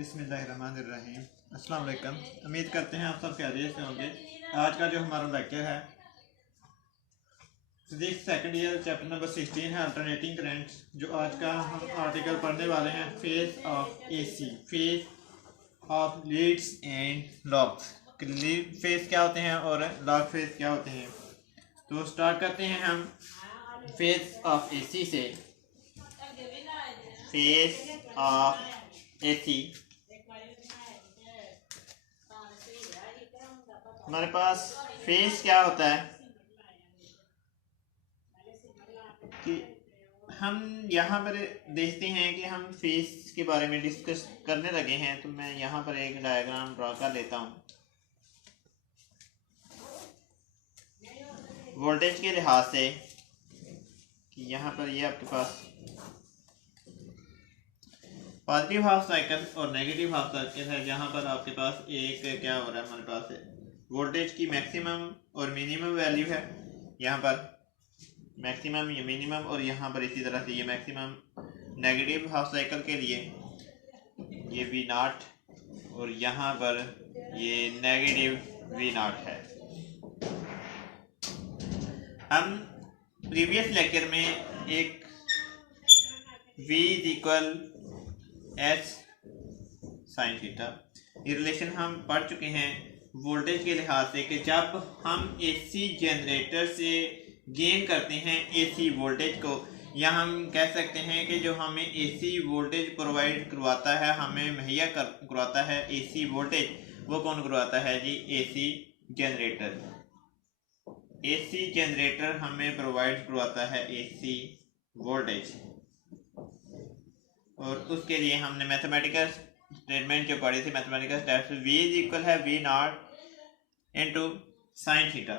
बिस्मिल्लाहिर्रहमानिर्रहीम। अस्सलाम वालेकुम। उम्मीद करते हैं आप सब खैरियत से होंगे। आज का जो हमारा लेक्चर है physics second year chapter number 16 है अल्टरनेटिंग करंट्स। जो आज का हम आर्टिकल पढ़ने वाले हैं phase of AC, phase of Leeds and logs. Lead phase क्या होते हैं और लॉग फेज क्या होते हैं। तो स्टार्ट करते हैं हम फेज ऑफ एसी से। फेज ऑफ एसी हमारे पास फेज क्या होता है कि हम यहाँ पर देखते हैं कि हम फेज के बारे में डिस्कस करने लगे हैं। तो मैं यहाँ पर एक डायग्राम ड्रॉ कर लेता हूँ। वोल्टेज के लिहाज से कि यहाँ पर ये आपके पास पॉजिटिव हाफ साइकिल और नेगेटिव हाफ साइकिल है, जहाँ पर आपके पास एक क्या हो रहा है, हमारे पास वोल्टेज की मैक्सिमम और मिनिमम वैल्यू है। यहाँ पर मैक्सिमम या मिनिमम, और यहाँ पर इसी तरह से ये मैक्सिमम नेगेटिव हाफ साइकिल के लिए ये वी नॉट, और यहाँ पर ये नेगेटिव वी नॉट है। हम प्रीवियस लेक्चर में एक V equal h sine theta ये रिलेशन हम पढ़ चुके हैं वोल्टेज के लिहाज से कि जब हम एसी जनरेटर से गेन करते हैं एसी वोल्टेज को, या हम कह सकते हैं कि जो हमें एसी वोल्टेज प्रोवाइड करवाता है, हमें मुहैया करवाता है एसी वोल्टेज, वो कौन करवाता है जी? AC generator. एसी जनरेटर हमें प्रोवाइड करवाता है एसी वोल्टेज, और उसके लिए हमने मैथमेटिकल स्टेटमेंट जो पढ़ी थी, मैथमेटिकल स्टेप्स, V इक्वल है V not into sine theta.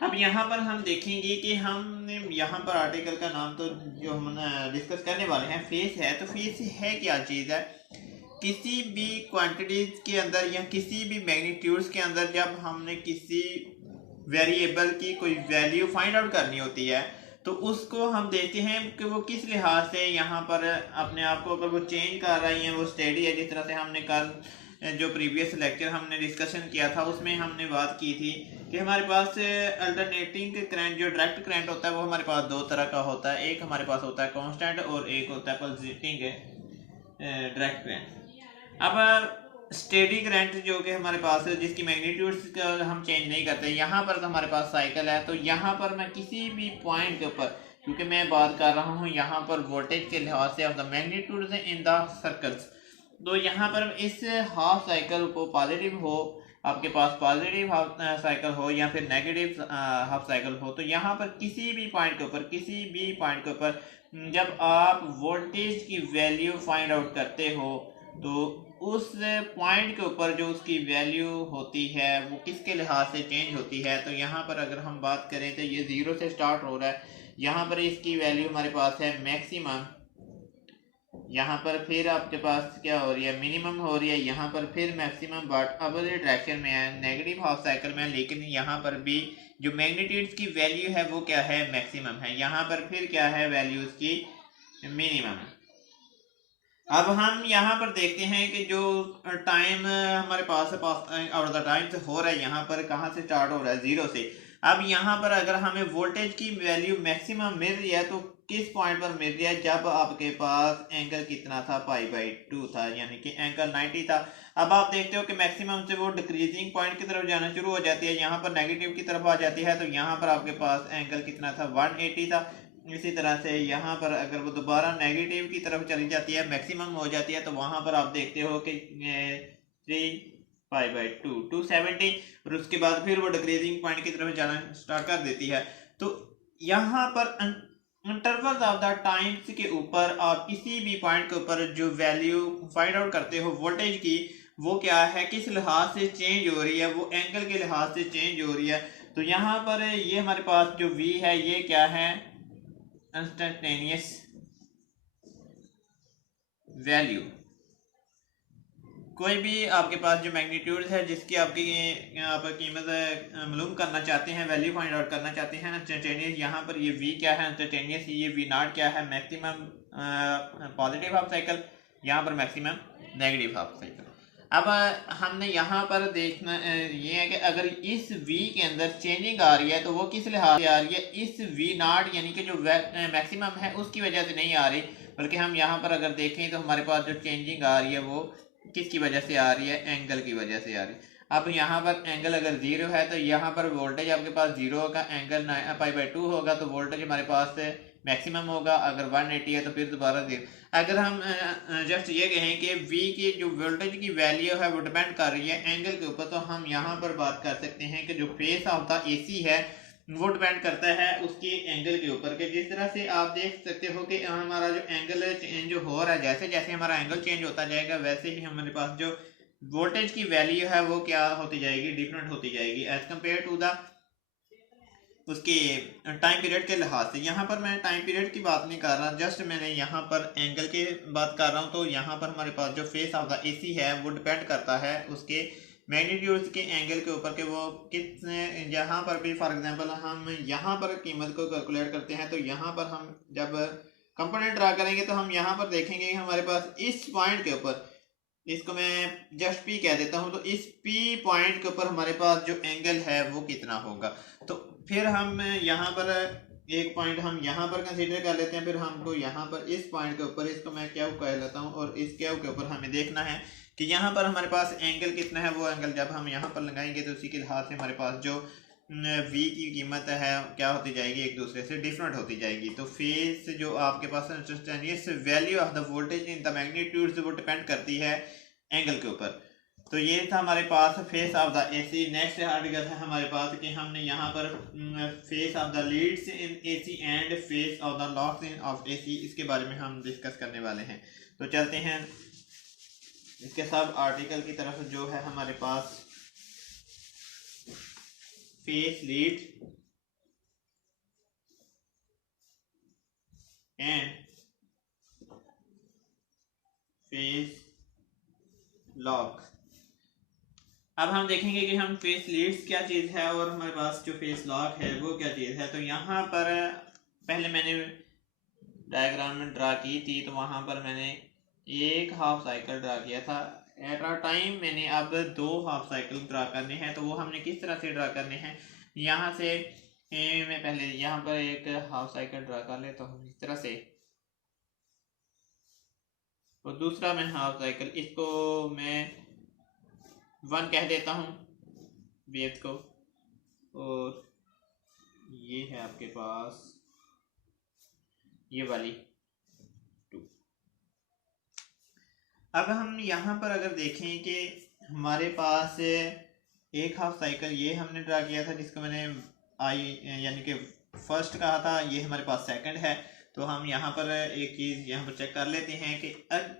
अब यहाँ पर हम देखेंगे कि हमने यहाँ पर आर्टिकल का नाम तो जो हम डिस्कस करने वाले हैं फेज है। तो फेज है क्या चीज़ है? किसी भी क्वांटिटीज के अंदर या किसी भी मैग्नीट्यूड्स के अंदर जब हमने किसी वेरिएबल की कोई वैल्यू फाइंड आउट करनी होती है, तो उसको हम देखते हैं कि वो किस लिहाज से यहाँ पर अपने आप को, अगर वो चेंज कर रही हैं, वो स्टेडी है। जिस तरह से हमने कल जो प्रीवियस लेक्चर हमने डिस्कशन किया था उसमें हमने बात की थी कि हमारे पास अल्टरनेटिंग करंट, जो डायरेक्ट करंट होता है, वो हमारे पास दो तरह का होता है। एक हमारे पास होता है कांस्टेंट और एक होता है पल्सेटिंग डायरेक्ट करंट। अब स्टेडी करंट जो कि हमारे पास है, जिसकी मैग्नीट्यूड हम चेंज नहीं करते, यहाँ पर तो हमारे पास साइकिल है। तो यहाँ पर मैं किसी भी पॉइंट के ऊपर, क्योंकि मैं बात कर रहा हूँ यहाँ पर वोल्टेज के लिहाज से of the magnitude in the circles, तो यहाँ पर इस हाफ साइकिल को पॉजिटिव हो, आपके पास पॉजिटिव हाफ साइकिल हो या फिर नेगेटिव हाफ साइकिल हो, तो यहाँ पर किसी भी पॉइंट के ऊपर जब आप वोल्टेज की वैल्यू फाइंड आउट करते हो, तो उस पॉइंट के ऊपर जो उसकी वैल्यू होती है वो किसके लिहाज से चेंज होती है। तो यहाँ पर अगर हम बात करें तो ये 0 से स्टार्ट हो रहा है, यहाँ पर इसकी वैल्यू हमारे पास है मैक्सिमम, यहाँ पर फिर आपके पास क्या हो रही है, मिनिमम हो रही है, यहाँ पर फिर मैक्सिमम, बट अपोजिट डायरेक्शन में है, नेगेटिव हाफ साइकिल में। लेकिन यहाँ पर भी जो मैग्नीट्यूड्स की वैल्यू है वो क्या है? मैक्सिमम है। यहाँ पर फिर क्या है? वैल्यूज की मिनिमम है। अब हम यहाँ पर देखते हैं कि जो टाइम हमारे पास और द टाइम से हो रहा है, यहाँ पर कहाँ से स्टार्ट हो रहा है? 0 से। अब यहाँ पर अगर हमें वोल्टेज की वैल्यू मैक्सिमम मिल रही है, तो किस पॉइंट पर मिल रही है? जब आपके पास एंगल कितना था? π/2 था, यानी कि एंगल 90 था। अब आप देखते हो कि मैक्सिमम से वो डिक्रीजिंग पॉइंट की तरफ जाना शुरू हो जाती है, यहाँ पर नेगेटिव की तरफ आ जाती है। तो यहाँ पर आपके पास एंगल कितना था? 180 था। इसी तरह से यहाँ पर अगर वो दोबारा नेगेटिव की तरफ चली जाती है, मैक्सिमम हो जाती है, तो वहां पर आप देखते हो कि 3π/2 270, और उसके बाद फिर वो डिक्रीजिंग पॉइंट की तरफ जाना स्टार्ट कर देती है। तो यहाँ पर इंटरवल ऑफ द टाइम्स के ऊपर आप किसी भी पॉइंट के ऊपर जो वैल्यू फाइंड आउट करते हो वोल्टेज की, वो क्या है, किस लिहाज से चेंज हो रही है? वो एंगल के लिहाज से चेंज हो रही है। तो यहाँ पर ये हमारे पास जो V है, ये क्या है? Instantaneous value. कोई भी आपके पास जो मैग्नीट्यूड है जिसकी आपकी आप कीमत मालूम करना चाहते हैं, वैल्यू फाइंड आउट करना चाहते हैं, इंस्टेंटेनियस, यहाँ पर ये V क्या है? इंस्टेंटेनियस। ये V नॉट क्या है? मैक्सिमम पॉजिटिव हाफ साइकिल, यहाँ पर मैक्सिमम नेगेटिव हाफ साइकिल। अब हमने यहाँ पर देखना ये है कि अगर इस v के अंदर चेंजिंग आ रही है तो वो किस लिहाज से आ रही है, इस v0 यानी कि जो मैक्सिमम है उसकी वजह से नहीं आ रही, बल्कि हम यहाँ पर अगर देखें तो हमारे पास जो चेंजिंग आ रही है वो किसकी वजह से आ रही है, एंगल की वजह से आ रही है। अब यहाँ पर एंगल अगर 0 है तो यहाँ पर वोल्टेज आपके पास 0 होगा, एंगल पाई/2 होगा तो वोल्टेज हमारे पास मैक्सिमम होगा। अगर 180 है तो फिर दोबारा 0। अगर हम जस्ट ये कहें कि v की जो वोल्टेज की वैल्यू है वो डिपेंड कर रही है एंगल के ऊपर, तो हम यहाँ पर बात कर सकते हैं कि जो फेस ऑफ द AC है वो डिपेंड करता है उसके एंगल के ऊपर के। जिस तरह से आप देख सकते हो कि हमारा जो एंगल चेंज हो रहा है, जैसे जैसे हमारा एंगल चेंज होता जाएगा वैसे ही हमारे पास जो वोल्टेज की वैल्यू है वो क्या होती जाएगी, डिफरेंट होती जाएगी एज कम्पेयर टू द उसके टाइम पीरियड के लिहाज से। यहाँ पर मैं टाइम पीरियड की बात नहीं कर रहा, जस्ट मैंने यहाँ पर एंगल की बात कर रहा हूँ। तो यहाँ पर हमारे पास जो फेस ऑफ द AC है वो डिपेंड करता है उसके मैग्नीट्यूड के एंगल के ऊपर के वो कितने। यहाँ पर भी फॉर एग्जांपल हम यहाँ पर कीमत को कैलकुलेट करते हैं तो यहाँ पर हम जब कंपोनेंट ड्रा करेंगे तो हम यहाँ पर देखेंगे कि हमारे पास इस पॉइंट के ऊपर, इसको मैं जस्ट P कह देता हूँ, तो इस P पॉइंट के ऊपर हमारे पास जो एंगल है वो कितना होगा। तो फिर हम यहाँ पर एक पॉइंट हम यहाँ पर कंसीडर कर लेते हैं, फिर हमको यहाँ पर इस पॉइंट के ऊपर इसको मैं क्यू कह लेता हूँ, और इस क्यू के ऊपर हमें देखना है कि यहाँ पर हमारे पास एंगल कितना है। वो एंगल जब हम यहाँ पर लगाएंगे तो उसी के लिहाज से हमारे पास जो v की कीमत है क्या होती जाएगी, एक दूसरे से डिफरेंट होती जाएगी। तो फेस जो आपके पास instantaneous value of the voltage in the magnitude वो डिपेंड करती है एंगल के ऊपर। तो ये था हमारे पास phase of the AC। Next article है हमारे पास कि हमने यहाँ पर phase of the leads in AC and phase of the lags in of AC, इसके बारे में हम डिस्कस करने वाले हैं। तो चलते हैं इसके सब आर्टिकल की तरफ। जो है हमारे पास phase lead and phase lag. अब हम देखेंगे कि हम फेस लीड्स क्या चीज़ है और हमारे पास जो फेस लॉक है वो क्या चीज़ है। तो यहाँ पर पहले मैंने डायग्राम में ड्रा की थी, तो वहाँ पर मैंने एक हाफ साइकिल ड्रा किया था। एट अ टाइम मैंने अब 2 हाफ साइकिल ड्रा करने हैं। तो वो हमने किस तरह से ड्रा करने हैं, यहाँ से मैं पहले यहाँ पर एक हाफ साइकिल ड्रा कर लेता हूँ इस तरह से, और दूसरा मैं हाफ साइकिल, इसको मैं 1 कह देता हूँ वेव को, और ये है आपके पास ये वाली 2। अब हम यहाँ पर अगर देखें कि हमारे पास एक हाफ साइकिल ये हमने ड्रा किया था जिसको मैंने यानी कि फर्स्ट कहा था, ये हमारे पास सेकंड है। तो हम यहाँ पर एक चीज़ यहाँ पर चेक कर लेते हैं कि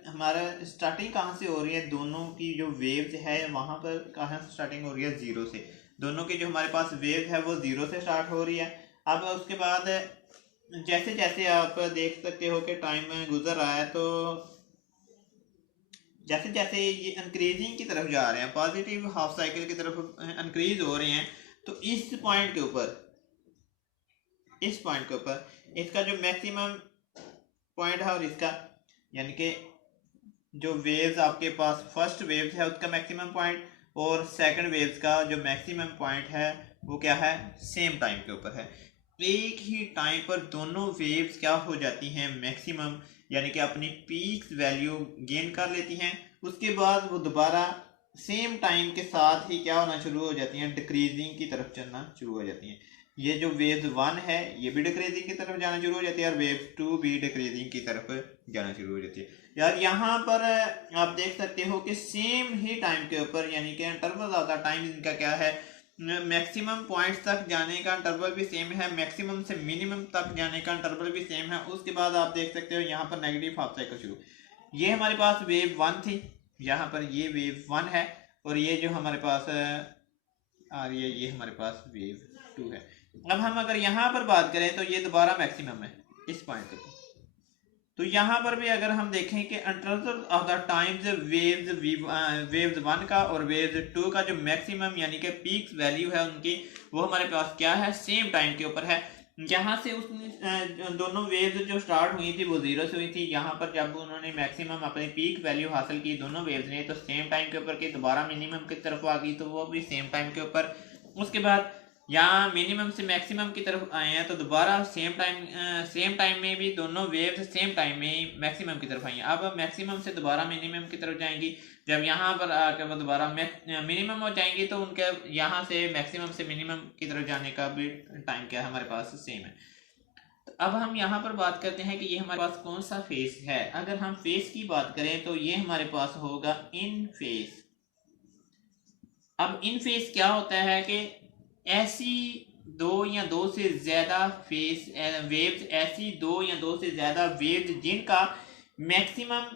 हमारा स्टार्टिंग कहाँ से हो रही है। दोनों की जो वेव्स है वहाँ पर कहाँ से स्टार्टिंग हो रही है, 0 से। दोनों की जो हमारे पास वेव है वो 0 से स्टार्ट हो रही है। अब उसके बाद जैसे जैसे आप देख सकते हो कि टाइम गुजर रहा है, तो जैसे जैसे ये इंक्रीजिंग की तरफ जा रहे हैं, पॉजिटिव हाफ साइकिल की तरफ इंक्रीज हो रहे हैं, तो इस पॉइंट के ऊपर इसका जो मैक्सिमम पॉइंट है और इसका यानी कि जो वेव्स आपके पास फर्स्ट वेव्स है उसका मैक्सिमम पॉइंट और सेकंड वेव्स का जो मैक्सिमम पॉइंट है वो क्या है, सेम टाइम के ऊपर है। एक ही टाइम पर दोनों वेव्स क्या हो जाती हैं, मैक्सिमम यानी कि अपनी पीक वैल्यू गेन कर लेती हैं। उसके बाद वो दोबारा सेम टाइम के साथ ही क्या होना शुरू हो जाती हैं, डिक्रीजिंग की तरफ चलना शुरू हो जाती हैं। ये जो वेव 1 है ये भी डिक्रीजिंग की तरफ जाना शुरू हो जाती है और वेव 2 भी डिक्रीजिंग की तरफ जाना शुरू हो जाती है। यार यहाँ पर आप देख सकते हो कि सेम ही टाइम के ऊपर यानी कि इंटरवल ऑफ द टाइम इनका क्या है, मैक्सिमम पॉइंट्स तक जाने का इंटरवल भी सेम है, मैक्सिमम से मिनिमम तक जाने का इंटरवल भी सेम है। उसके बाद आप देख सकते हो यहाँ पर नेगेटिव हाफ साइकिल शुरू। ये हमारे पास वेव 1 थी, यहाँ पर ये वेव 1 है, और ये जो हमारे पास आ रही है ये हमारे पास वेव 2 है। अब हम अगर यहाँ पर बात करें तो ये दोबारा मैक्सिमम है इस पॉइंट पर। तो यहाँ पर भी अगर हम देखें कि interval of the times waves 1 का और वेव्स 2 का जो मैक्सिमम यानी कि पीक वैल्यू है उनकी, वो हमारे पास क्या है, सेम टाइम के ऊपर है। यहाँ से उसने दोनों वेव्स जो स्टार्ट हुई थी वो जीरो से हुई थी। यहाँ पर जब उन्होंने मैक्सिमम अपनी पीक वैल्यू हासिल की दोनों वेव्स ने, तो सेम टाइम के ऊपर की दोबारा मिनिमम की तरफ आ गई, तो वो भी सेम टाइम के ऊपर। उसके बाद यहाँ मिनिमम से मैक्सिमम की तरफ आए हैं, तो दोबारा सेम टाइम में भी दोनों वेव्स सेम टाइम में मैक्सिमम की तरफ आई हैं। अब मैक्सिमम से दोबारा मिनिमम की तरफ जाएंगी, जब यहाँ पर आकर वो दोबारा मिनिमम हो जाएंगी, तो उनके यहाँ से मैक्सिमम से मिनिमम की तरफ जाने का भी टाइम क्या है हमारे पास सेम है। तो अब हम यहाँ पर बात करते हैं कि ये हमारे पास कौन सा फेस है। अगर हम फेस की बात करें तो ये हमारे पास होगा इन फेस। अब इन फेस क्या होता है कि ऐसी दो या दो से ज्यादा फेस वेव्स, ऐसी दो या दो से ज्यादा वेव्स जिनका मैक्सिमम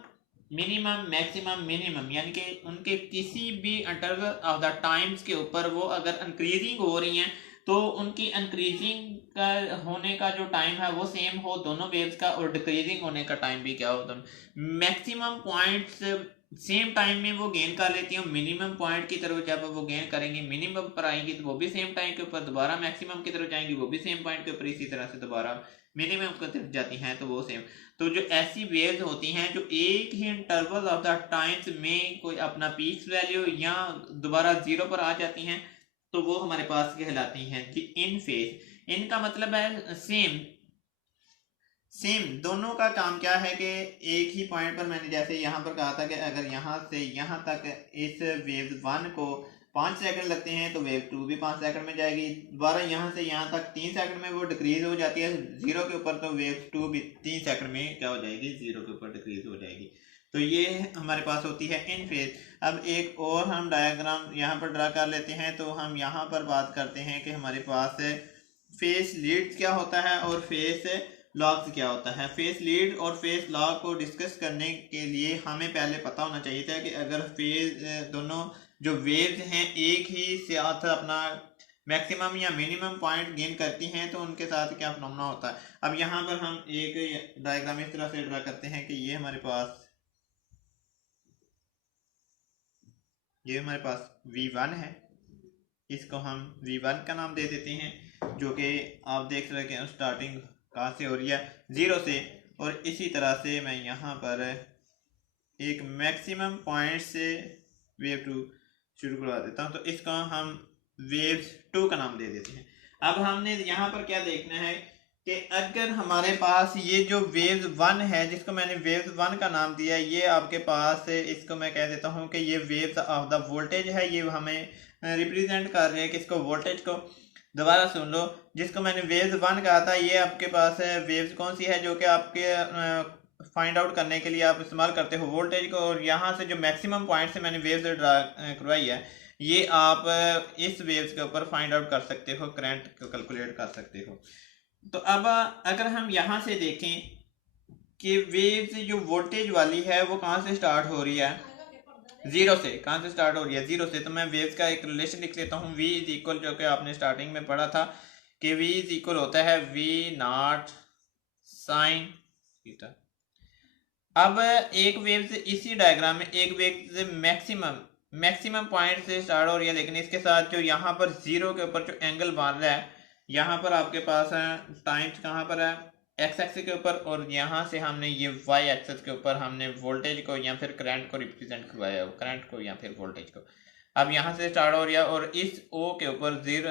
मिनिमम मैक्सिमम मिनिमम यानी कि उनके किसी भी इंटरवल ऑफ द टाइम्स के ऊपर वो अगर इंक्रीजिंग हो रही हैं, तो उनकी इंक्रीजिंग का होने का जो टाइम है वो सेम हो दोनों वेव्स का, और डिक्रीजिंग होने का टाइम भी क्या हो, तो मैक्सिमम पॉइंट्स सेम टाइम में वो गेन कर लेती हैं। मिनिमम पॉइंट की तरफ जब वो गेन करेंगी, मिनिमम पर आएंगी तो वो भी सेम टाइम के ऊपर, दोबारा मैक्सिमम की तरफ जाएंगी वो भी सेम पॉइंट के ऊपर, इसी तरह से दोबारा मिनिमम की तरफ जाती हैं तो वो सेम। तो जो ऐसी वेव्स होती हैं जो एक ही इंटरवल ऑफ द टाइम्स में कोई अपना पीक वैल्यू या दोबारा जीरो पर आ जाती हैं, तो वो हमारे पास कहलाती हैं कि इन फेज। इनका मतलब है सेम सेम दोनों का काम क्या है कि एक ही पॉइंट पर, मैंने जैसे यहाँ पर कहा था कि अगर यहाँ से यहाँ तक इस वेव 1 को 5 सेकंड लगते हैं तो वेव 2 भी 5 सेकंड में जाएगी, दोबारा यहाँ से यहाँ तक 3 सेकंड में वो डिक्रीज हो जाती है जीरो के ऊपर, तो वेव 2 भी 3 सेकंड में क्या हो जाएगी, जीरो के ऊपर डिक्रीज हो जाएगी। तो ये हमारे पास होती है इन फेज। अब एक और हम डायग्राम यहाँ पर ड्रा कर लेते हैं, तो हम यहाँ पर बात करते हैं कि हमारे पास फेस लीड क्या होता है और फेस लॉग क्या होता है। फेस लीड और फेस लॉग को डिस्कस करने के लिए हमें पहले पता होना चाहिए था कि अगर फेज दोनों जो वेव्स हैं एक ही साथ अपना मैक्सिमम या मिनिमम पॉइंट गेन करती हैं तो उनके साथ क्या फिनोमेना होता है। अब यहाँ पर हम एक डायग्राम इस तरह से ड्रा करते हैं कि ये हमारे पास V1 है, इसको हम V1 का नाम दे देते हैं, जो कि आप देख सकें स्टार्टिंग कहाँ से हो रही है, जीरो से। और इसी तरह से मैं यहाँ पर एक मैक्सिमम पॉइंट से वेव 2 शुरू करवा देता हूँ, तो इसका हम वेव 2 का नाम दे देते हैं। अब हमने यहाँ पर क्या देखना है कि अगर हमारे पास ये जो वेव 1 है, जिसको मैंने वेव 1 का नाम दिया, ये आपके पास इसको मैं कह देता हूँ कि ये वेव्स ऑफ द वोल्टेज है, ये हमें रिप्रेजेंट कर रहे हैं किसको, वोल्टेज को। दोबारा सुन लो, जिसको मैंने वेव्स 1 कहा था, ये आपके पास है वेव्स कौन सी है जो कि आपके फाइंड आउट करने के लिए आप इस्तेमाल करते हो वोल्टेज को। और यहाँ से जो मैक्सिमम पॉइंट से मैंने वेव्स ड्रा करवाई है, ये आप इस वेव्स के ऊपर फाइंड आउट कर सकते हो, करंट को कैलकुलेट कर सकते हो। तो अब अगर हम यहाँ से देखें कि वेव्स जो वोल्टेज वाली है वो कहाँ से स्टार्ट हो रही है, जीरो से। कहाँ से स्टार्ट हो रही है, जीरो से। तो मैं वेव्स का एक रिलेशन लिख लेता हूँ, V इज इक्वल, जो कि आपने स्टार्टिंग में पढ़ा था कि V इज इक्वल होता है V0 साइन थीटा। अब एक वेव से इसी डायग्राम में एक वेव से मैक्सिमम पॉइंट से स्टार्ट हो रही है, लेकिन इसके साथ जो यहाँ पर जीरो के ऊपर जो एंगल बन रहा है, यहाँ पर आपके पास है टाइम्स कहाँ पर है, एक्स एक्सिस के ऊपर, और यहाँ से हमने ये वाई एक्सिस के ऊपर हमने वोल्टेज को या फिर करंट को रिप्रेजेंट करवाया, करंट को या फिर वोल्टेज को। अब यहाँ से स्टार्ट हो रही है और इस O के ऊपर जीरो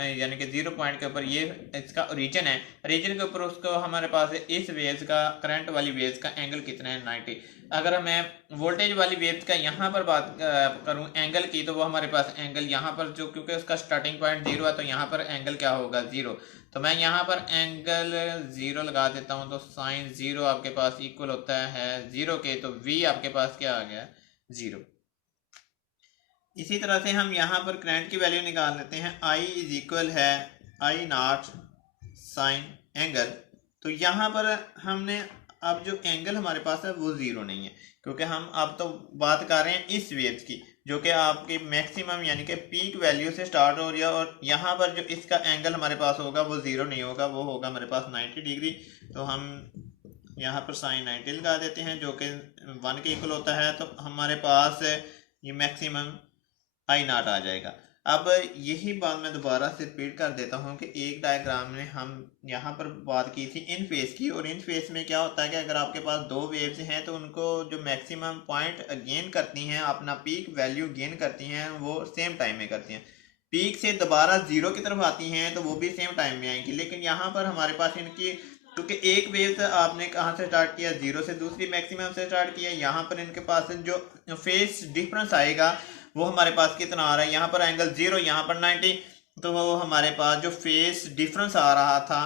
यानी कि जीरो पॉइंट के ऊपर ये इसका ओरिजिन है, ओरिजिन के ऊपर उसको हमारे पास इस वेव्स का, करंट वाली वेव्स का एंगल कितना है, 90। अगर मैं वोल्टेज वाली वेव्स का यहाँ पर बात करूँ एंगल की, तो वो हमारे पास एंगल यहाँ पर जो, क्योंकि उसका स्टार्टिंग पॉइंट जीरो है, तो यहाँ पर एंगल क्या होगा, जीरो। तो मैं यहाँ पर एंगल जीरो लगा देता हूँ, तो साइन जीरो आपके पास इक्वल होता है जीरो के, तो V आपके पास क्या आ गया, जीरो। इसी तरह से हम यहाँ पर करंट की वैल्यू निकाल लेते हैं, I इज इक्वल है I0 साइन एंगल। तो यहाँ पर हमने अब जो एंगल हमारे पास है वो जीरो नहीं है, क्योंकि हम अब तो बात कर रहे हैं इस वेव की जो कि आपकी मैक्सिमम यानी कि पीक वैल्यू से स्टार्ट हो रही है, और यहाँ पर जो इसका एंगल हमारे पास होगा वो जीरो नहीं होगा, वो होगा हमारे पास 90 डिग्री। तो हम यहाँ पर साइन 90 लगा देते हैं, जो कि 1 के इक्वल होता है। तो हमारे पास ये मैक्सिमम I0 आ जाएगा। अब यही बात मैं दोबारा से रिपीट कर देता हूँ कि एक डायग्राम में हम यहाँ पर बात की थी इन फेस की, और इन फेस में क्या होता है कि अगर आपके पास दो वेव्स हैं तो उनको जो मैक्सिमम पॉइंट गेन करती हैं, अपना पीक वैल्यू गेन करती हैं, वो सेम टाइम में करती हैं। पीक से दोबारा जीरो की तरफ आती हैं तो वो भी सेम टाइम में आएंगी। लेकिन यहाँ पर हमारे पास इनकी, क्योंकि एक वेव आपने कहाँ से स्टार्ट किया, जीरो से, दूसरी मैक्सिमम से स्टार्ट किया, यहाँ पर इनके पास जो फेस डिफरेंस आएगा वो हमारे पास कितना आ रहा है, यहाँ पर एंगल 0, यहाँ पर 90, तो वो हमारे पास जो फेस डिफरेंस आ रहा था,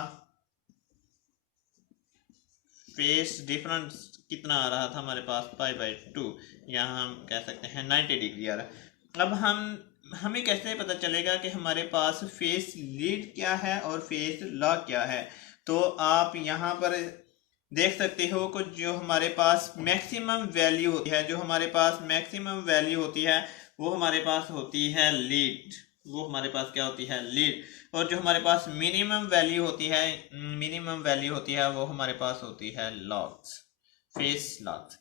फेस डिफरेंस कितना आ रहा था हमारे पास, π/2, यहाँ हम कह सकते हैं 90 डिग्री आ रहा है। अब हमें कैसे पता चलेगा कि हमारे पास फेस लीड क्या है और फेस लॉग क्या है? तो आप यहाँ पर देख सकते हो कि जो हमारे पास मैक्सिमम वैल्यू होती है, जो हमारे पास मैक्सिमम वैल्यू होती है वो हमारे पास होती है लीड, वो हमारे पास क्या होती है, लीड। और जो हमारे पास मिनिमम वैल्यू होती है, वो हमारे पास होती है लॉग्स, फेस लॉग्स।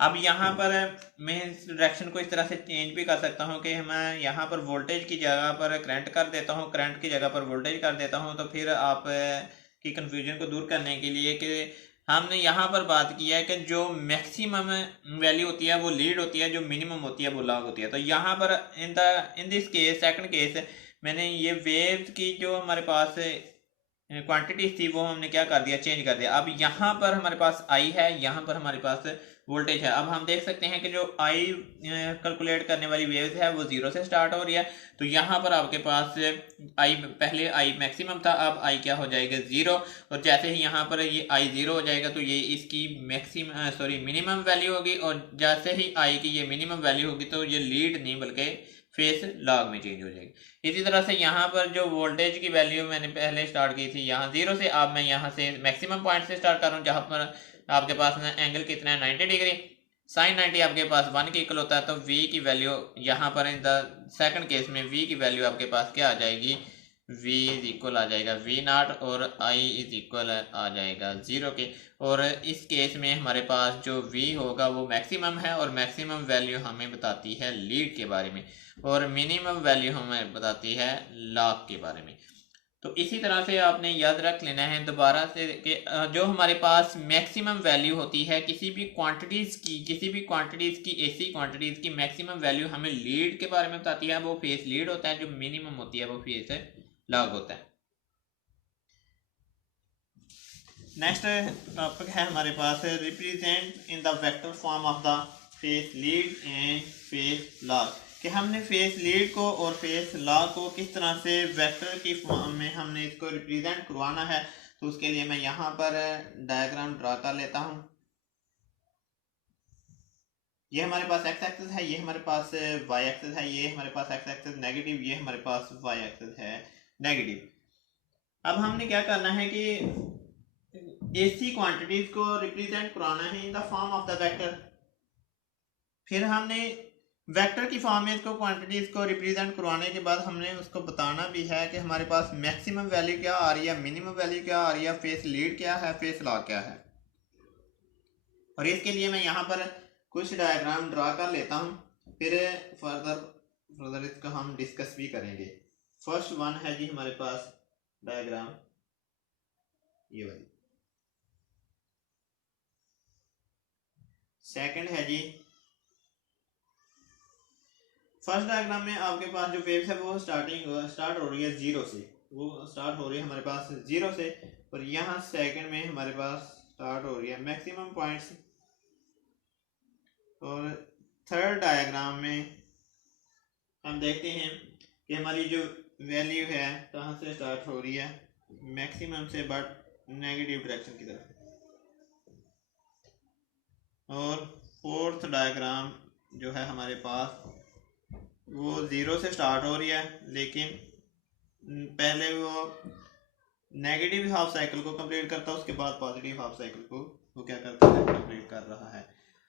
अब यहाँ पर मैं इस डायरेक्शन को इस तरह से चेंज भी कर सकता हूँ कि मैं यहाँ पर वोल्टेज की जगह पर करंट कर देता हूँ, करंट की जगह पर वोल्टेज कर देता हूँ। तो फिर आप की कंफ्यूजन को दूर करने के लिए कि हमने यहाँ पर बात किया है कि जो मैक्सिमम वैल्यू होती है वो लीड होती है, जो मिनिमम होती है वो लॉग होती है। तो यहाँ पर in this case, second case, मैंने ये वेव्स की जो हमारे पास क्वांटिटी थी वो हमने क्या कर दिया, चेंज कर दिया। अब यहाँ पर हमारे पास आई है, यहाँ पर हमारे पास वोल्टेज है। अब हम देख सकते हैं कि जो आई कैलकुलेट करने वाली वेव्स है वो 0 से स्टार्ट हो रही है। तो यहाँ पर आपके पास आई, पहले आई मैक्सिमम था, अब आई क्या हो जाएगा, 0। और जैसे ही यहाँ पर ये आई 0 हो जाएगा तो ये इसकी मिनिमम वैल्यू होगी, और जैसे ही आई की ये मिनिमम वैल्यू होगी तो ये लीड नहीं बल्कि फेस लॉग में चेंज हो जाएगी। इसी तरह से यहाँ पर जो वोल्टेज की वैल्यू मैंने पहले स्टार्ट की थी यहाँ 0 से, अब मैं यहाँ से मैक्सिमम पॉइंट से स्टार्ट कर रहा हूँ जहाँ पर आपके पास ना एंगल कितना है, 90 डिग्री। साइन 90 आपके पास 1 के इक्वल होता है। तो v की वैल्यू यहाँ पर इन द सेकंड केस में v की वैल्यू आपके पास क्या आ जाएगी, v इज इक्वल आ जाएगा v0, और i इज इक्वल आ जाएगा 0 के। और इस केस में हमारे पास जो v होगा वो मैक्सिमम है, और मैक्सिमम वैल्यू हमें बताती है लीड के बारे में, और मिनिमम वैल्यू हमें बताती है लॉग के बारे में। तो इसी तरह से आपने याद रख लेना है दोबारा से कि जो हमारे पास मैक्सिमम वैल्यू होती है किसी भी क्वांटिटीज़ की ऐसी क्वांटिटीज़ की मैक्सिमम वैल्यू हमें लीड के बारे में बताती है, वो फेस लीड होता है। जो मिनिमम होती है वो फेस लॉग होता है। नेक्स्ट टॉपिक है हमारे पास represent in the vector form of the phase lead and phase lag, कि हमने फेस लीड को और फेस लॉग को किस तरह से वेक्टर की फॉर्म में हमने इसको रिप्रेजेंट करवाना है। तो उसके लिए मैं यहाँ पर डायग्राम ड्रा कर लेता हूँ। ये हमारे पास एक्स एक्सिस है, ये हमारे पास वाई एक्सिस है, ये हमारे पास एक्स एक्सिस नेगेटिव, ये हमारे पास वाई एक्सिस है नेगेटिव। अब हमने क्या करना है कि ऐसी क्वांटिटीज को रिप्रेजेंट कराना है in the form of the vector. फिर हमने वेक्टर की फॉर्म में इसको क्वांटिटीज को रिप्रेजेंट करवाने के बाद हमने उसको बताना भी है कि हमारे पास मैक्सिमम वैल्यू क्या आ रही है, मिनिमम वैल्यू क्या आ रही है, फेस लीड क्या है, फेस लॉग क्या है। और इसके लिए मैं यहाँ पर कुछ डायग्राम ड्रा कर लेता हूँ, फिर फर्दर इसका हम डिस्कस भी करेंगे। फर्स्ट वन है जी हमारे पास डायग्राम ये वाली, सेकंड है जी फर्स्ट डायग्राम में आपके पास जो वेव्स है वो स्टार्ट हो रही है 0 से, वो स्टार्ट हो रही है हमारे पास 0 से, और यहाँ सेकंड में हमारे पास स्टार्ट हो रही है मैक्सिमम पॉइंट से। और थर्ड डायग्राम में हम देखते हैं कि हमारी जो वैल्यू है कहाँ से स्टार्ट हो रही है, मैक्सिमम से, बट नेगेटिव डायरेक्शन की तरफ। और फोर्थ डायग्राम जो है हमारे पास वो 0 से स्टार्ट हो रही है, लेकिन पहले वो नेगेटिव हाफ साइकिल को कंप्लीट करता है, उसके बाद पॉजिटिव हाफ साइकिल को वो क्या करता है, कंप्लीट कर रहा है।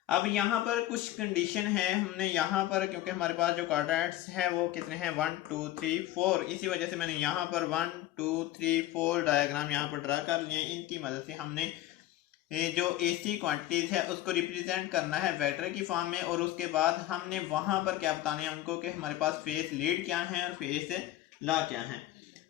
अब यहाँ पर कुछ कंडीशन है, हमने यहाँ पर क्योंकि हमारे पास जो क्वाड्रेंट्स है वो कितने हैं, 1 2 3 4, इसी वजह से मैंने यहाँ पर 1 2 3 4 डायग्राम यहाँ पर ड्रा कर लिए। इनकी मदद से हमने जो AC क्वांटिटीज है उसको रिप्रेजेंट करना है वेक्टर की फॉर्म में, और उसके बाद हमने वहां पर क्या बताना है उनको कि हमारे पास फेस लीड क्या है और फेस ला क्या है।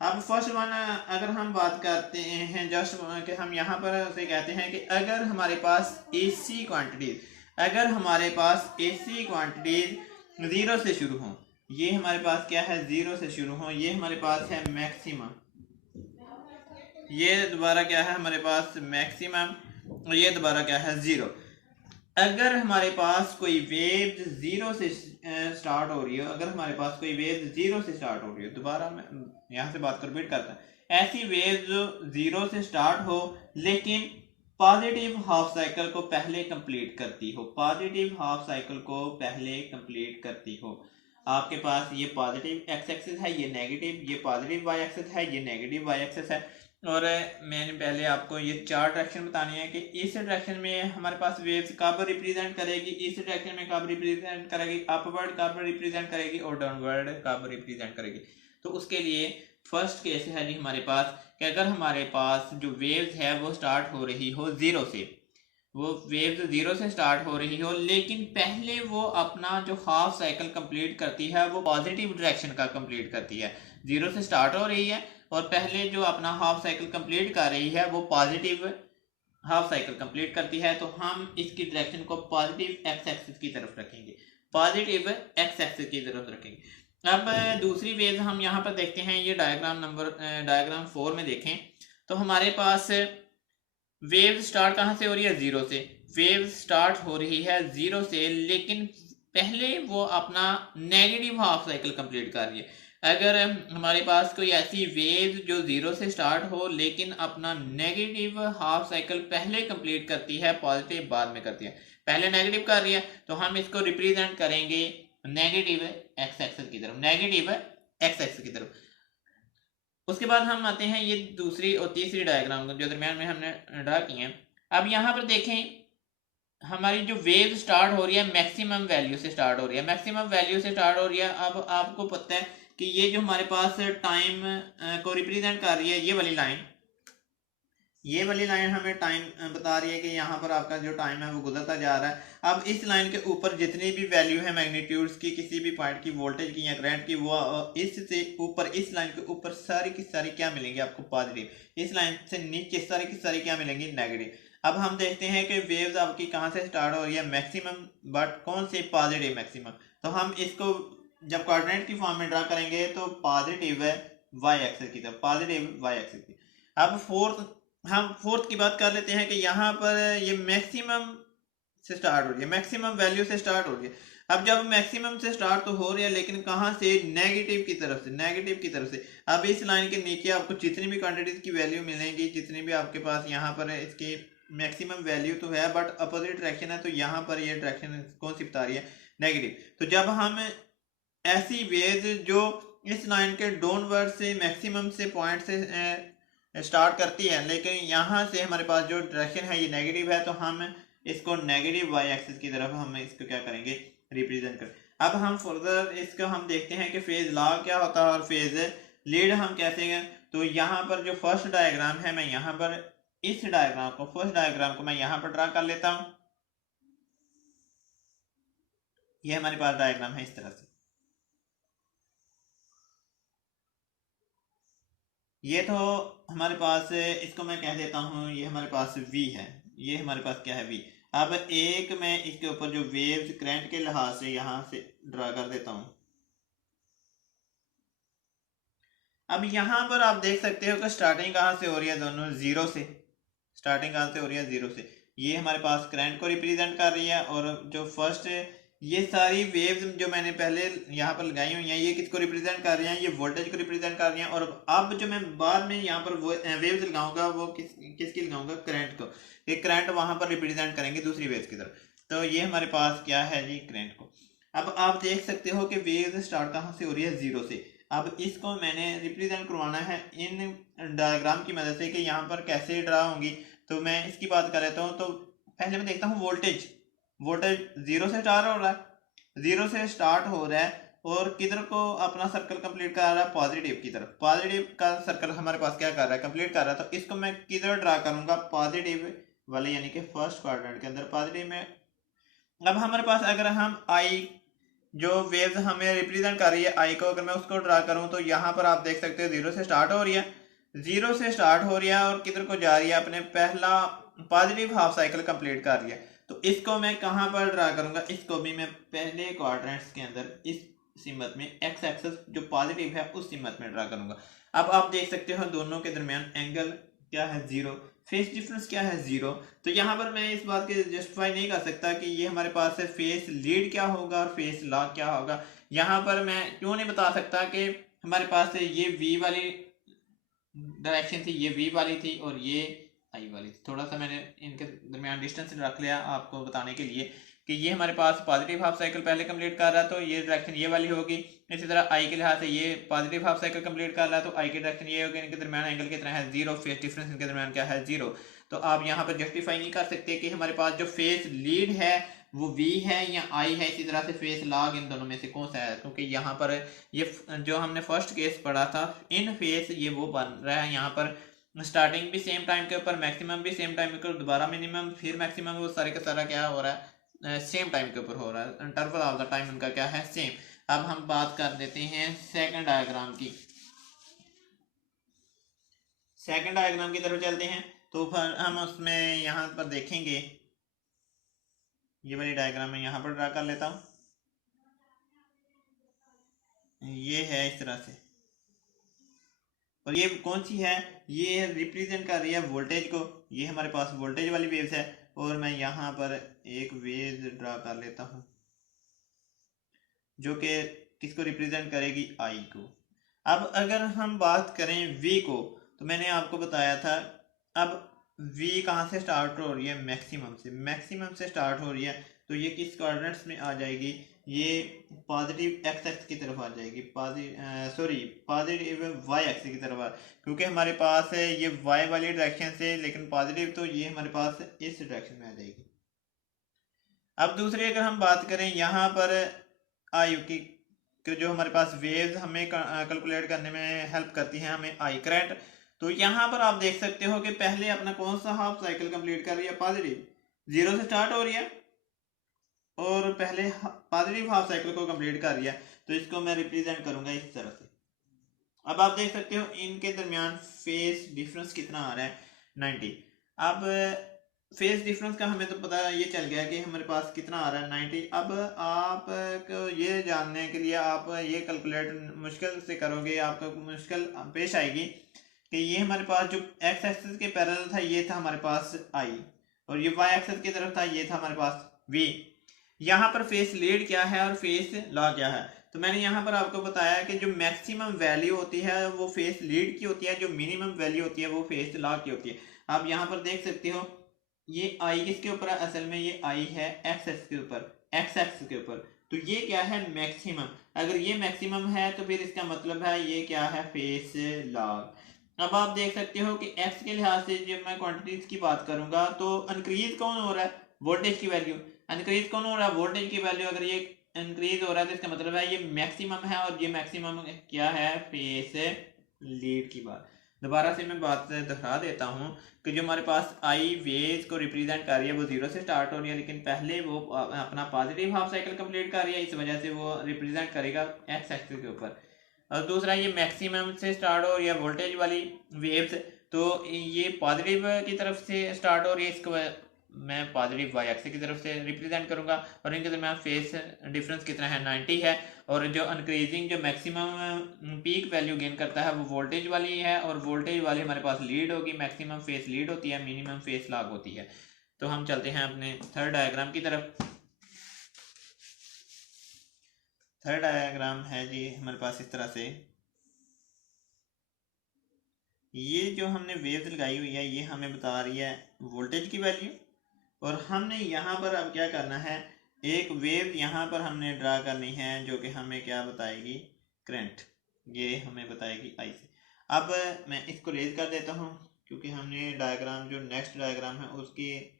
अब फर्स्ट वन अगर हम बात करते हैं जस्ट कि हम यहाँ पर से कहते हैं कि अगर हमारे पास AC क्वांटिटीज, अगर हमारे पास AC क्वांटिटीज जीरो से शुरू हों, ये हमारे पास क्या है जीरो से शुरू हो, ये हमारे पास है मैक्सिमम, ये दोबारा क्या है हमारे पास मैक्सिमम, और ये दोबारा क्या है जीरो। अगर हमारे पास कोई वेव जीरो से स्टार्ट हो रही है, अगर हमारे पास कोई वेव जीरो से स्टार्ट हो रही है, दोबारा मैं यहाँ से बात कर रिपीट करता है, ऐसी वेव जो जीरो से स्टार्ट हो लेकिन पॉजिटिव हाफ साइकिल को पहले कंप्लीट करती हो, पॉजिटिव हाफ साइकिल को पहले कंप्लीट करती हो। आपके पास ये पॉजिटिव एक्स एक्सिस है, ये नेगेटिव, ये पॉजिटिव वाई एक्सिस है, ये नेगेटिव वाई एक्सिस है, और मैंने पहले आपको ये चार डायरेक्शन बतानी है कि इस डायरेक्शन में हमारे पास वेव्स कब रिप्रेजेंट करेगी, इस डायरेक्शन में कब रिप्रेजेंट करेगी, अपवर्ड कब रिप्रेजेंट करेगी और डाउनवर्ड कब रिप्रेजेंट करेगी। तो उसके लिए फर्स्ट केस है जी हमारे पास कि अगर हमारे पास जो वेव्स है वो स्टार्ट हो रही हो जीरो से, वो वेव्स जीरो से स्टार्ट हो रही हो लेकिन पहले वो अपना जो हाफ साइकिल कंप्लीट करती है वो पॉजिटिव डायरेक्शन का कंप्लीट करती है, जीरो से स्टार्ट हो रही है और पहले जो अपना हाफ साइकिल कंप्लीट कर रही है वो पॉजिटिव हाफ साइकिल कंप्लीट करती है, तो हम इसकी डायरेक्शन को पॉजिटिव एक्स एक्सिस की तरफ रखेंगे, पॉजिटिव एक्स एक्सिस की तरफ रखेंगे। अब दूसरी वेव हम यहाँ पर देखते हैं, ये डायग्राम 4 में देखें तो हमारे पास वेव स्टार्ट कहाँ से हो रही है, जीरो से, वेव स्टार्ट हो रही है जीरो से लेकिन पहले वो अपना नेगेटिव हाफ साइकिल कंप्लीट कर रही है। अगर हमारे पास कोई ऐसी वेव जो जीरो से स्टार्ट हो लेकिन अपना नेगेटिव हाफ साइकिल पहले कंप्लीट करती है, पॉजिटिव बाद में करती है, पहले नेगेटिव कर रही है तो हम इसको रिप्रेजेंट करेंगे नेगेटिव एक्स एक्सिस की तरफ, नेगेटिव एक्स एक्सिस की तरफ। उसके बाद हम आते हैं ये दूसरी और तीसरी डायग्राम जो दरमियान में हमने ड्रा की है। अब यहाँ पर देखें हमारी जो वेव स्टार्ट हो रही है मैक्सिमम वैल्यू से स्टार्ट हो रही है, मैक्सिमम वैल्यू से स्टार्ट हो रही है। अब आपको पता है कि ये जो हमारे पास टाइम को रिप्रेजेंट कर रही है ये वाली लाइन, ये वाली लाइन हमें टाइम बता रही है कि यहाँ पर आपका जो टाइम है वो गुजरता जा रहा है। अब इस लाइन के ऊपर जितनी भी वैल्यू है मैग्नीट्यूड्स की, किसी भी पॉइंट की, वोल्टेज की या करंट की, वो इससे ऊपर, इस लाइन के ऊपर सारी की सारी क्या मिलेंगी आपको, पॉजिटिव, इस लाइन से नीचे सारी की सारी क्या मिलेंगी, नेगेटिव। अब हम देखते हैं कि वेव्स आपकी कहाँ से स्टार्ट हो रही है, मैक्सिमम, बट कौन से, पॉजिटिव मैक्सिमम। तो हम इसको जब कोऑर्डिनेट की फॉर्म में ड्रा करेंगे तो पॉजिटिव है वाई एक्सिस की तरफ, पॉजिटिव वाई एक्सिस की। अब हम फोर्थ की बात कर लेते हैं कि यहाँ पर ये मैक्सिमम से स्टार्ट हो रही है, मैक्सिमम वैल्यू से स्टार्ट हो रही है। अब जब मैक्सिमम से स्टार्ट तो हो रही है लेकिन कहाँ से, नेगेटिव की तरफ से, नेगेटिव की तरफ से। अब इस लाइन के नीचे आपको जितनी भी क्वांटिटीज की वैल्यू मिलेंगी, जितनी भी आपके पास यहाँ पर इसकी मैक्सिमम वैल्यू तो है बट अपोजिट डायरेक्शन है, तो यहाँ पर ये डायरेक्शन कौन सी बता रही है, नेगेटिव। तो जब हम ऐसी वेव जो इस लाइन के डाउनवर्ड से मैक्सिमम से पॉइंट से स्टार्ट करती है लेकिन यहाँ से हमारे पास जो डायरेक्शन है ये नेगेटिव है, तो हम इसको नेगेटिव वाई एक्सिस की तरफ हम इसको क्या करेंगे, रिप्रेजेंट करें। अब हम फर्दर इसको हम देखते हैं कि फेज लॉ क्या होता है और फेज लीड हम कैसे हैं। तो यहाँ पर जो फर्स्ट डायग्राम है, मैं यहाँ पर इस डायग्राम को, फर्स्ट डायग्राम को मैं यहाँ पर ड्रा कर लेता हूँ। ये हमारे पास डायग्राम है इस तरह से, ये तो हमारे पास, इसको मैं कह देता हूँ ये हमारे पास V है, ये हमारे पास क्या है V। अब एक मैं इसके ऊपर जो वेव्स करंट के लिहाज से यहाँ से ड्रा कर देता हूँ। अब यहाँ पर आप देख सकते हो कि स्टार्टिंग कहाँ से हो रही है, दोनों जीरो से, स्टार्टिंग कहाँ से हो रही है, जीरो से। ये हमारे पास करंट को रिप्रेजेंट कर रही है और जो फर्स्ट ये सारी वेव्स जो मैंने पहले यहाँ पर लगाई हुई हैं ये किसको रिप्रेजेंट कर रही हैं, ये वोल्टेज को रिप्रेजेंट कर रही हैं। और अब जो मैं बाद में यहाँ पर वेव्स लगाऊंगा वो किसकी लगाऊंगा, करंट को, ये करंट वहां पर रिप्रेजेंट करेंगे दूसरी वेव्स की तरफ। तो ये हमारे पास क्या है जी, करंट को। अब आप देख सकते हो कि वेव्स स्टार्ट कहाँ से हो रही है, जीरो से। अब इसको मैंने रिप्रेजेंट करवाना है इन डायग्राम की मदद से कि यहाँ पर कैसे ड्रा होंगी। तो मैं इसकी बात कर लेता हूँ। तो पहले मैं देखता हूँ वोल्टेज, वोल्टेज जीरो से स्टार्ट हो रहा है, जीरो से स्टार्ट हो रहा है और किधर को अपना सर्कल कंप्लीट कर रहा है, पॉजिटिव की तरफ। पॉजिटिव का सर्कल हमारे पास क्या कर रहा है, कंप्लीट कर रहा है। तो इसको मैं किधर ड्रा करूंगा, पॉजिटिव वाले यानी कि फर्स्ट क्वाड्रेंट के अंदर पॉजिटिव में। अब हमारे पास अगर हम आई जो वेव्स हमें रिप्रेजेंट कर रही है आई को, अगर मैं उसको ड्रा करूं तो यहाँ पर आप देख सकते हो जीरो से स्टार्ट हो रही है, जीरो से स्टार्ट हो रही है और किधर को जा रही है, अपने पहला पॉजिटिव हाफ साइकिल कंप्लीट कर रही है। तो इसको मैं कहाँ पर ड्रा करूंगा, इसको भी मैं पहले क्वाड्रेंट्स के अंदर इस सीमत में एक्स एक्सेस जो पॉजिटिव है उस सीमत में ड्रा करूंगा। अब आप देख सकते हो दोनों के दरमियान एंगल क्या है, जीरो, फेस डिफरेंस क्या है, जीरो। तो यहाँ पर मैं इस बात के जस्टिफाई नहीं कर सकता कि ये हमारे पास है फेस लीड क्या होगा और फेस लॉग क्या होगा। यहाँ पर मैं क्यों नहीं बता सकता कि हमारे पास ये वी वाली डायरेक्शन थी, ये वी वाली थी और ये आई वाली थी। थोड़ा सा मैंने इनके दरमियान डिस्टेंस रख लिया आपको बताने के लिए कि ये हमारे पास पॉजिटिव हाफ साइकिल पहले कंप्लीट कर रहा है तो ये डायरेक्शन ये वाली होगी। इसी तरह आई के लिहाज से ये पॉजिटिव हाफ साइकिल कंप्लीट कर रहा है तो आई की डायरेक्शन ये होगी। इनके दरमियान एंगल कितना है, जीरो, फेस डिफरेंस इनके दरमियान क्या है, जीरो। तो आप यहाँ पर जस्टिफाई नहीं कर सकते कि हमारे पास जो फेस लीड है वो वी है या आई है। इसी तरह से फेस लॉग इन दोनों में से कौन सा है, क्योंकि यहाँ पर ये जो हमने फर्स्ट केस पढ़ा था इन फेस ये वो बन रहा है। यहाँ पर स्टार्टिंग भी सेम टाइम के ऊपर, मैक्सिमम भी सेम टाइम के ऊपर, दोबारा मिनिमम फिर मैक्सिमम, वो सारे का सारा क्या हो रहा है, सेम टाइम के ऊपर हो रहा है। इंटरवल ऑफ द टाइम उनका क्या है, सेम। अब हम बात कर देते हैं सेकंड डायग्राम की। सेकंड डायग्राम की तरफ चलते हैं तो फिर हम उसमें यहाँ पर देखेंगे, ये वाली डायग्राम मैं यहाँ पर ड्रा कर लेता हूँ। ये है इस तरह से, और ये कौन सी है, ये रिप्रेजेंट कर रही है वोल्टेज को। ये हमारे पास वोल्टेज वाली वेव्स है और मैं यहाँ पर एक वेव ड्रा कर लेता हूँ जो कि किसको रिप्रेजेंट करेगी, आई को। अब अगर हम बात करें वी को, तो मैंने आपको बताया था अब वी कहाँ से स्टार्ट हो रही है, मैक्सिमम से, मैक्सिमम से स्टार्ट हो रही है। तो ये किस कोऑर्डिनेट्स में आ जाएगी, ये पॉजिटिव एक्स एक्स की तरफ आ जाएगी, पॉजिटिव वाई एक्स की तरफ क्योंकि हमारे पास है ये वाई वाली डायरेक्शन से, लेकिन पॉजिटिव तो ये हमारे पास इस डायरेक्शन में आ जाएगी। अब दूसरी अगर हम बात करें यहाँ पर आई की, जो हमारे पास वेव्स हमें कैलकुलेट करने में हेल्प करती हैं हमें आई करंट। तो यहाँ पर आप देख सकते हो कि पहले अपना कौन सा हाफ साइकिल कंप्लीट कर रही है, पॉजिटिव, जीरो से स्टार्ट हो रही है और पहले पॉजिटिव हाफ साइकिल को कंप्लीट कर रही है। तो इसको मैं रिप्रेजेंट करूंगा इस तरह से। अब आप देख सकते हो इनके दरमियान फेस डिफरेंस कितना आ रहा है, 90। अब फेस डिफरेंस का हमें तो पता ये चल गया कि हमारे पास कितना आ रहा है, 90। अब आप ये जानने के लिए आप ये कैलकुलेट मुश्किल से करोगे, आपको मुश्किल पेश आएगी कि ये हमारे पास जो एक्स एक्सिस के पैरेलल था ये था हमारे पास आई, और ये वाई एक्सिस की तरफ था ये था हमारे पास वी। यहाँ पर फेस लीड क्या है और फेस लॉ क्या है। तो मैंने यहाँ पर आपको बताया कि जो मैक्सिमम वैल्यू होती है वो फेस लीड की होती है, जो मिनिमम वैल्यू होती है वो फेस लॉ की होती है। आप यहाँ पर देख सकते हो ये आई किसके ऊपर है, असल में ये आई है एक्स एक्स के ऊपर, एक्स एक्स के ऊपर। तो ये क्या है, मैक्सिमम। अगर ये मैक्सिमम है तो फिर इसका मतलब है ये क्या है, फेस लॉग। अब आप देख सकते हो कि एक्स के लिहाज से जब मैं क्वांटिटीज की बात करूंगा तो इंक्रीज कौन हो रहा है, वोल्टेज की वैल्यू। इंक्रीज कौन हो रहा है, वोल्टेज की वैल्यू। अगर ये इंक्रीज हो रहा है तो इसका मतलब है ये मैक्सिमम है, और ये मैक्सिमम क्या है, फेस लीड की बात। दोबारा से मैं बात दोहरा देता हूँ कि जो हमारे पास आई वेज को रिप्रेजेंट कर रही है वो जीरो से स्टार्ट हो रही है, लेकिन पहले वो अपना पॉजिटिव हाफ साइकिल कंप्लीट कर रही है, इस वजह से वो रिप्रेजेंट करेगा एक्स एक्सिस के ऊपर। और दूसरा ये मैक्सिमम से स्टार्ट हो रही है वोल्टेज वाली वेव्स, तो ये पॉजिटिव की तरफ से स्टार्ट हो रही है, इसको मैं पॉजिटिव वाई एक्सिस की तरफ से रिप्रेजेंट करूंगा। और इनके दरमियान फेस डिफरेंस कितना है, 90 है। और जो इंक्रीजिंग जो मैक्सिमम पीक वैल्यू गेन करता है वो वोल्टेज वाली है, और वोल्टेज वाली हमारे पास लीड होगी, मैक्सिमम फेस लीड होती है, मिनिमम फेस लॉग होती है। तो हम चलते हैं अपने थर्ड डायग्राम की तरफ। थर्ड डायग्राम है जी हमारे पास इस तरह से, ये जो हमने वेव लगाई हुई है ये हमें बता रही है वोल्टेज की वैल्यू, और हमने यहाँ पर अब क्या करना है, एक वेव यहाँ पर हमने ड्रा करनी है जो कि हमें क्या बताएगी, करंट, ये हमें बताएगी आई से। अब मैं इसको रेज कर देता हूँ क्योंकि हमने डायग्राम जो नेक्स्ट डायग्राम है उसकी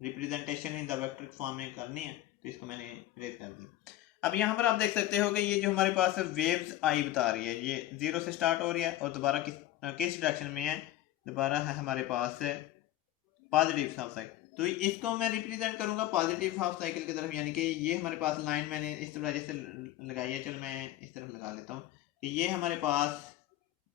representation in the vector form में करनी है, तो इसको मैंने रेज कर दी। अब यहाँ पर आप देख सकते हो कि ये जो हमारे पास वेव्स आई बता रही है ये जीरो से स्टार्ट हो रही है और दोबारा किस डायरेक्शन में है, दोबारा है हमारे पास पॉजिटिव हाफ साइकिल, तो इसको मैं रिप्रेजेंट करूंगा पॉजिटिव हाफ साइकिल की तरफ, यानी कि ये हमारे पास लाइन मैंने इस तरह जैसे लगाई है, चलो मैं इस तरफ लगा लेता हूँ कि ये हमारे पास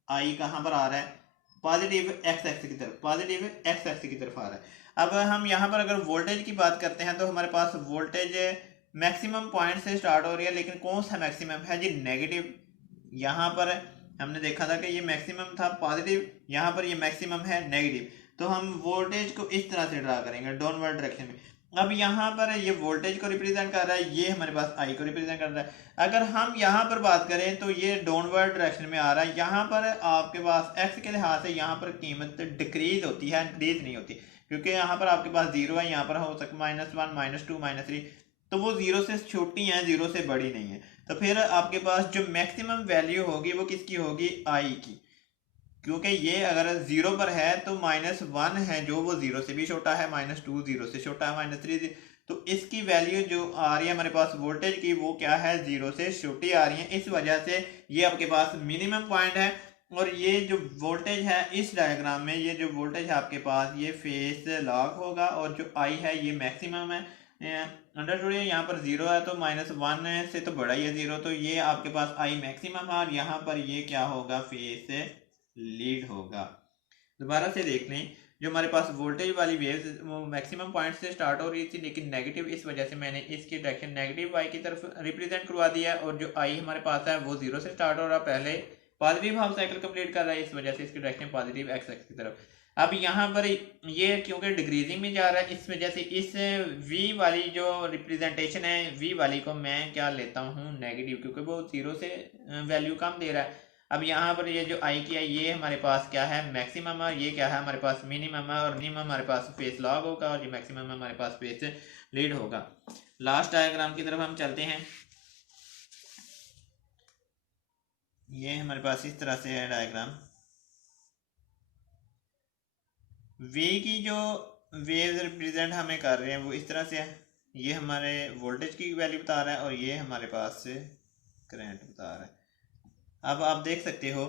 आई कहाँ पर आ रहा है, पॉजिटिव एक्स एक्सिस की तरफ, पॉजिटिव एक्स एक्सिस की तरफ आ रहा है। अब हम यहाँ पर अगर वोल्टेज की बात करते हैं तो हमारे पास वोल्टेज मैक्सिमम पॉइंट से स्टार्ट हो रही है, लेकिन कौन सा मैक्सिमम है जी, नेगेटिव। यहाँ पर हमने देखा था कि ये मैक्सिमम था पॉजिटिव, यहाँ पर ये मैक्सिमम है नेगेटिव, तो हम वोल्टेज को इस तरह से ड्रा करेंगे डाउनवर्ड डायरेक्शन में। अब यहाँ पर ये वोल्टेज को रिप्रेजेंट कर रहा है, ये हमारे पास आई को रिप्रेजेंट कर रहा है। अगर हम यहाँ पर बात करें तो ये डाउनवर्ड डायरेक्शन में आ रहा है, यहाँ पर आपके पास एक्स के लिहाज से यहाँ पर कीमत डिक्रीज होती है, इंक्रीज नहीं होती, क्योंकि यहाँ पर आपके पास जीरो है, यहाँ पर हो सकता -1 -2 -3, तो वो जीरो से छोटी है, जीरो से बड़ी नहीं है। तो फिर आपके पास जो मैक्सिमम वैल्यू होगी वो किसकी होगी, आई की, क्योंकि ये अगर जीरो पर है तो -1 है जो वो जीरो से भी छोटा है, -2 जीरो से छोटा है, -3 तो इसकी वैल्यू जो आ रही है हमारे पास वोल्टेज की वो क्या है, जीरो से छोटी आ रही है। इस वजह से ये आपके पास मिनिमम पॉइंट है, और ये जो वोल्टेज है इस डायग्राम में, ये जो वोल्टेज है आपके पास ये फेस लॉग होगा, और जो आई है ये मैक्सिमम है। अंडरस्टूड है, यहाँ पर जीरो है तो -1 से तो बड़ा ही है जीरो, तो ये आपके पास आई मैक्सिमम है, और यहाँ पर ये क्या होगा, फेस लीड होगा। दोबारा से देख लें, जो हमारे पास वोल्टेज वाली वेव्स वो मैक्सिमम पॉइंट से स्टार्ट हो रही थी लेकिन नेगेटिव, इस वजह से मैंने इसकी डायरेक्शन नेगेटिव वाई की तरफ रिप्रेजेंट करवा दिया, और जो आई हमारे पास है वो जीरो से स्टार्ट हो रहा, पहले पॉजिटिव हाफ साइकिल कंप्लीट कर रहा है, इस वजह से इसकी डायरेक्शन पॉजिटिव एक्स एक्स की तरफ। अब यहाँ पर ये क्योंकि डिक्रीजिंग में जा रहा है, इस वजह से इस वी वाली जो रिप्रेजेंटेशन है, वी वाली को मैं क्या लेता हूँ, नेगेटिव, क्योंकि वो जीरो से वैल्यू कम दे रहा है। अब यहाँ पर ये जो आई की है ये हमारे पास क्या है, मैक्सिमम है, ये क्या है हमारे पास मिनिमम है, और मिनिमम हमारे पास फेस लॉग होगा, और ये मैक्सिमम हमारे पास फेस लीड होगा। लास्ट डायग्राम की तरफ हम चलते हैं। ये हमारे पास इस तरह से है डायग्राम, वी की जो वेव्स रिप्रेजेंट हमें कर रहे हैं वो इस तरह से है, ये हमारे वोल्टेज की वैल्यू बता रहा है, और ये हमारे पास से करंट बता रहा है। अब आप देख सकते हो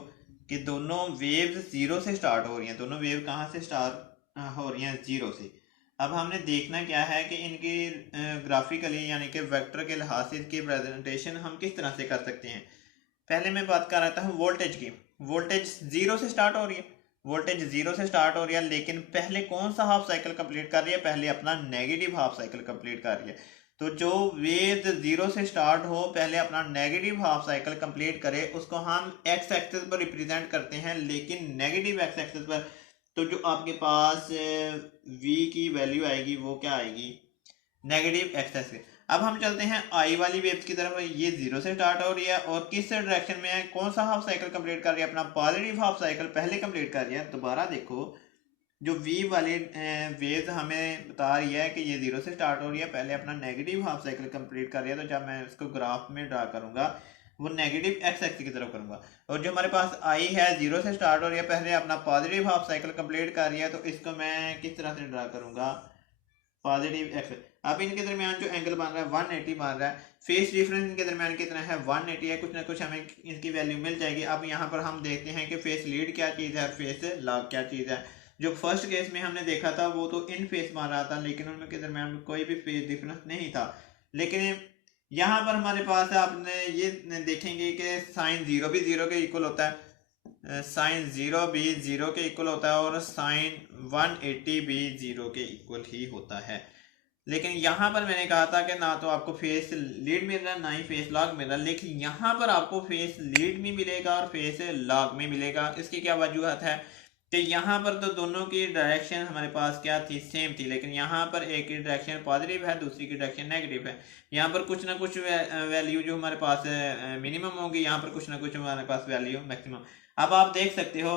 कि दोनों वेव्स जीरो से स्टार्ट हो रही हैं, दोनों वेव कहाँ से स्टार्ट हो रही हैं, जीरो से। अब हमने देखना क्या है कि इनकी ग्राफिकली यानी कि वेक्टर के लिहाज से इसकी प्रेजेंटेशन हम किस तरह से कर सकते हैं। पहले मैं बात कर रहा था वोल्टेज की, वोल्टेज जीरो से स्टार्ट हो रही है, वोल्टेज जीरो से स्टार्ट हो रही है, लेकिन पहले कौन सा हाफ साइकिल कंप्लीट कर रही है, पहले अपना नेगेटिव हाफ साइकिल कंप्लीट कर रही है। तो जो वेव जीरो से स्टार्ट हो पहले अपना नेगेटिव हाफ साइकिल कंप्लीट करे, उसको हम एक्स एक्सिस पर रिप्रेजेंट करते हैं, लेकिन नेगेटिव एक्स एक्सिस पर। तो जो आपके पास वी की वैल्यू आएगी वो क्या आएगी, नेगेटिव एक्स एक्सिस। अब हम चलते हैं आई वाली वेव्स की तरफ, ये जीरो से स्टार्ट हो रही है और किस डायरेक्शन में है, कौन सा हाफ साइकिल कंप्लीट कर रही है, अपना पॉजिटिव हाफ साइकिल पहले कंप्लीट कर रही है। दोबारा देखो, जो वी वाली वेव्स हमें बता रही है कि ये जीरो से स्टार्ट हो रही है, पहले अपना नेगेटिव हाफ साइकिल कंप्लीट कर रही है, तो जब मैं इसको ग्राफ में ड्रा करूंगा वो नेगेटिव एक्स एक्सिस की तरफ करूंगा। और जो हमारे पास आई है जीरो से स्टार्ट हो रही है, पहले अपना पॉजिटिव हाफ साइकिल कंप्लीट कर रही है, तो इसको मैं किस तरह से ड्रा करूंगा, पॉजिटिव एक्स। अब इनके दरमियान जो एंगल बन रहा है 180 बन रहा है, फेस डिफरेंस इनके दरमियान कितना है, 180 है, कुछ ना कुछ हमें इसकी वैल्यू मिल जाएगी। अब यहाँ पर हम देखते हैं कि फेस लीड क्या चीज़ है, फेस लॉग क्या चीज़ है। जो फर्स्ट केस में हमने देखा था वो तो इन फेस बन रहा था, लेकिन उनके दरमियान कोई भी फेस डिफरेंस नहीं था। लेकिन यहाँ पर हमारे पास आपने ये देखेंगे कि साइन जीरो भी जीरो के इक्वल होता है, साइन जीरो भी जीरो के इक्वल होता है, और साइन 180 भी जीरो के इक्वल ही होता है। लेकिन यहाँ पर मैंने कहा था कि ना तो आपको फेस लीड मिल रहा है ना ही फेस लॉग मिल रहा है, लेकिन यहाँ पर आपको फेस लीड भी मिलेगा और फेस लॉग में मिलेगा। इसकी क्या वजूहत है कि यहाँ पर तो दोनों की डायरेक्शन हमारे पास क्या थी, सेम थी, लेकिन यहाँ पर एक की डायरेक्शन पॉजिटिव है, दूसरी की डायरेक्शन नेगेटिव है। यहाँ पर कुछ ना कुछ वैल्यू जो हमारे पास मिनिमम होगी, यहाँ पर कुछ ना कुछ हमारे पास वैल्यू मैक्सिमम। अब आप देख सकते हो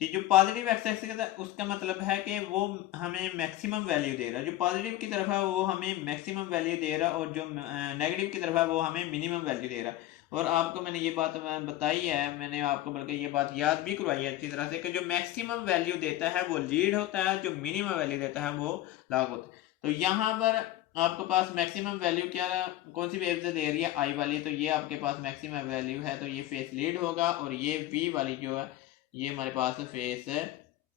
कि जो पॉजिटिव एक्स एक्सिस है उसका मतलब है कि वो हमें मैक्सिमम वैल्यू दे रहा है, जो पॉजिटिव की तरफ है वो हमें मैक्सिमम वैल्यू दे रहा है, और जो नेगेटिव की तरफ है वो हमें मिनिमम वैल्यू दे रहा है। और आपको मैंने ये बात बताई है, मैंने आपको बल्कि ये बात याद भी करवाई है अच्छी तरह से कि जो मैक्सिमम वैल्यू देता है वो लीड होता है, जो मिनिमम वैल्यू देता है वो लॉग होता है। तो यहाँ पर आपके पास मैक्सिमम वैल्यू क्या कौन सी वेव से दे रही है, आई वाली, तो ये आपके पास मैक्सिमम वैल्यू है, तो ये फेस लीड होगा, और ये वी वाली जो है ये हमारे पास फेस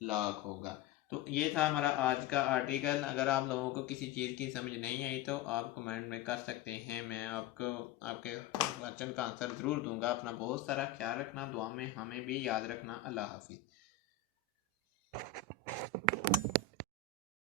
लॉग होगा। तो ये था हमारा आज का आर्टिकल। अगर आप लोगों को किसी चीज़ की समझ नहीं आई तो आप कमेंट में कर सकते हैं, मैं आपको आपके क्वेश्चन का आंसर ज़रूर दूंगा। अपना बहुत सारा ख्याल रखना, दुआ में हमें भी याद रखना। अल्लाह हाफिज़।